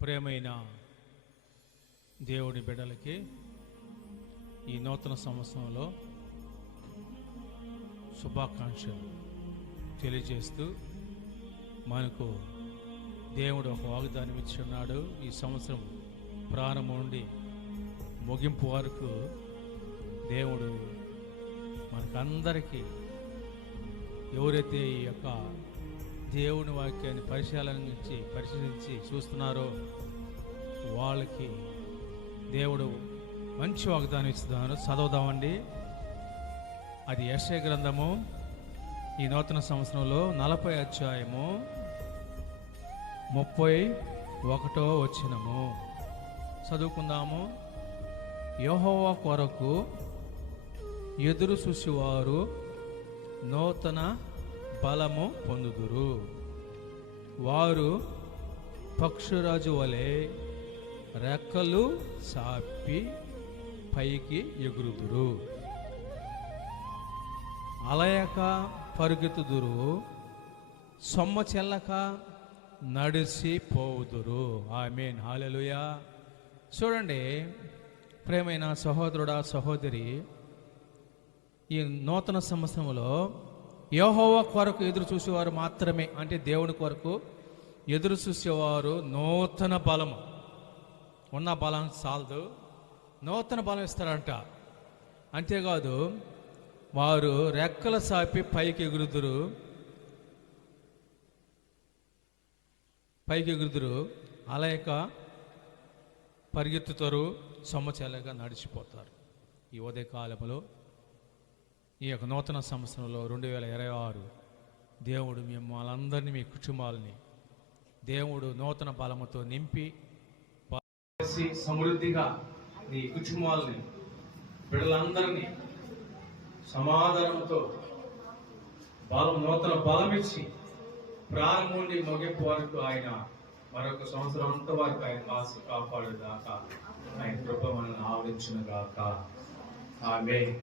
ప్రేమైన దేవుడి బిడ్డలకి ఈ నూతన సంవత్సరంలో శుభాకాంక్షలు తెలియజేస్తూ మనకు దేవుడు ఒక వాగ్దానం ఇచ్చున్నాడు. ఈ సంవత్సరం ప్రారంభం నుండి ముగింపు వరకు దేవుడు మనకందరికీ ఎవరైతే ఈ యొక్క దేవుని వాక్యాన్ని పరిశీలించి చూస్తున్నారో వాళ్ళకి దేవుడు మంచి వాగ్దానం ఇస్తున్నారు. చదువుదామండి. అది యెషయా గ్రంథము ఈ నూతన సంవత్సరంలో 40 అధ్యాయము 31వ వచనము చదువుకుందాము. యెహోవా కొరకు ఎదురు చూసేవారు నూతన బలము పొందుదురు. వారు పక్షురాజు వలె రెక్కలు చాపి పైకి ఎగురుదురు. అలయక పరుగెత్తుదురు, సొమ్మ చెల్లక నడిచి పోవుదురు. ఆమేన్, హల్లెలూయా. చూడండి ప్రేమైన సహోదరుడా సహోదరి, ఈ నూతన సంవత్సరంలో యెహోవా కొరకు ఎదురు చూసేవారు మాత్రమే, అంటే దేవుని కొరకు ఎదురు చూసేవారు నూతన బలము, ఉన్న బలం చాలదు, నూతన బలం ఇస్తారంట. అంతేకాదు వారు రెక్కల సాపి పైకి ఎగురుదురు, అలయక పరిగెత్తుతారు, సొమ్మచేలగా నడిచిపోతారు. ఈ ఉదయకాలంలో ఈ యొక్క నూతన సంవత్సరంలో 2026 దేవుడు మిమ్మల్ని మీ కుటుంబాలని దేవుడు నూతన బలముతో నింపి సమృద్ధిగా నీ కుటుంబాలని బిడ్డలందరినీ సమాధానంతో నూతన బలం ఇచ్చి ప్రారంభం నుండి ముగింపు వరకు ఆయన మరొక సంవత్సరం అంత వరకు ఆయన కాపాడుగాక. ఆయన కృప మనల్ని ఆవరించును గాక. ఆమేన్.